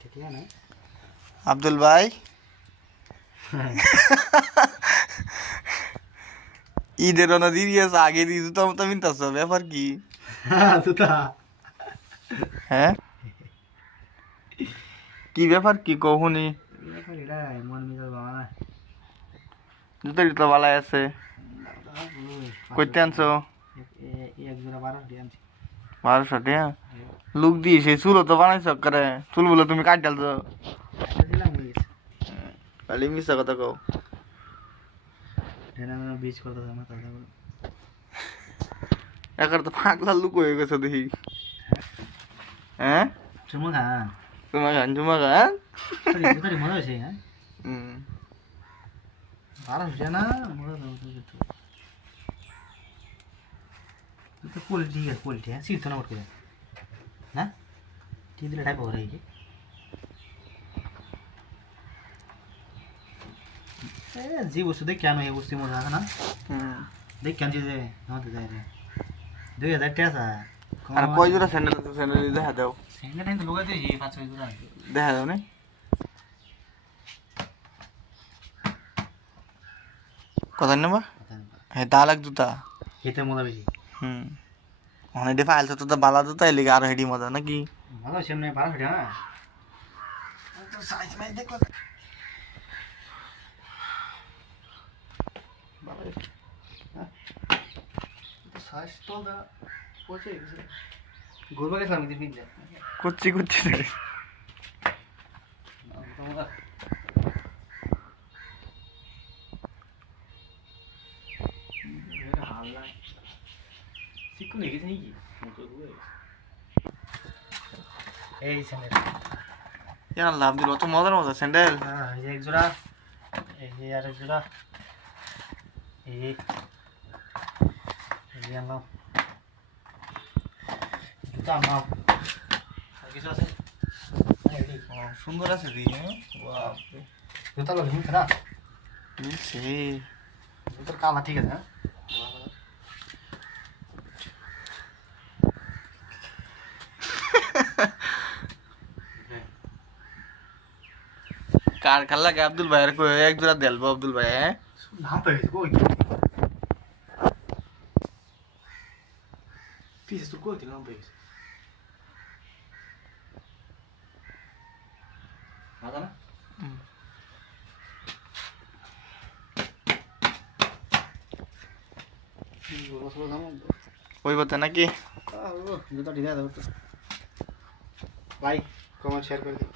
ঠিক না আব্দুল ভাই ঈদের অনা দিয়েছে আগে দিয়ে জুতা মতো মিনতাছ ব্যাপার কি? জুতা হ্যাঁ কি ব্যাপার কি কখনই মন মিজাজ বাবা না জুতা জুতা বালাই আছে কইতে আনছো? এক জোড়া 12 আনছি 1200 টাকা লুক দিয়ে সেই চুলো তো বানাইছ করে চুল বলে তুমি কাট ডালছো দিলাম হয়ে গেছে খালি মিশা কথা কও এটা না বীজ করতে না কথা বল একার তো পাগলা লুক হয়ে গেছে দেখি হ্যাঁ চুমা খান চুমা খান জুতারি মজা হয়েছে হ্যাঁ 12 না মজা তো तो क्वालिटी है क्वालिटी है सीट तो ना उठ के ना तीन टाइप हो रही है ए जी वस्तु देख क्या नहीं है वस्तु मजा ना देख क्या चीज है ना तो जाए 2000 টাকা আর কয় জোড়া স্যান্ডেল আছে স্যান্ডেল দেখা দাও স্যান্ডেল তো লোকে দিয়ে 500 জোড়া দেখা দাও না কত নেবা হ্যাঁ তালাক জুতা এটা মজা বেশি অনেক ফাইল তো বালা জুতা এলিগে আর হেডি মজা নাকি ভালো সামনে 12 টাকা তো সাইজ মাইজ দেখো বাবা তো সাইজ তো দা পৌঁছে গেছে ঘুরবা গেছিলাম দিন দিন যা কুচ্ছি কুচ্ছি তোমরা এটা হাল্লা শিখু নেই গেছে নাকি এই স্যান্ডেল ইয়ার লাভ দিল অত মজার মজা স্যান্ডেল হ্যাঁ এই এক জোড়া এই আর এক জোড়া এই আনলাম জুতা আনলাম আর কিছু আছে সুন্দর আছে দি জুতা লোক মিলছে না মিলছে জুতার কালা ঠিক আছে হ্যাঁ কার খাল্লা কে আব্দুল ভাইয়ের কই এক জোড়া দেলবো আব্দুল ভাই হ্যাঁ নাম পেয়েছে কই পিস তো কই নাম পেয়েছে মাথা না ওই বলতে নাকি জুতা ঠিক আছে ভাই কমেন্ট শেয়ার করে দিন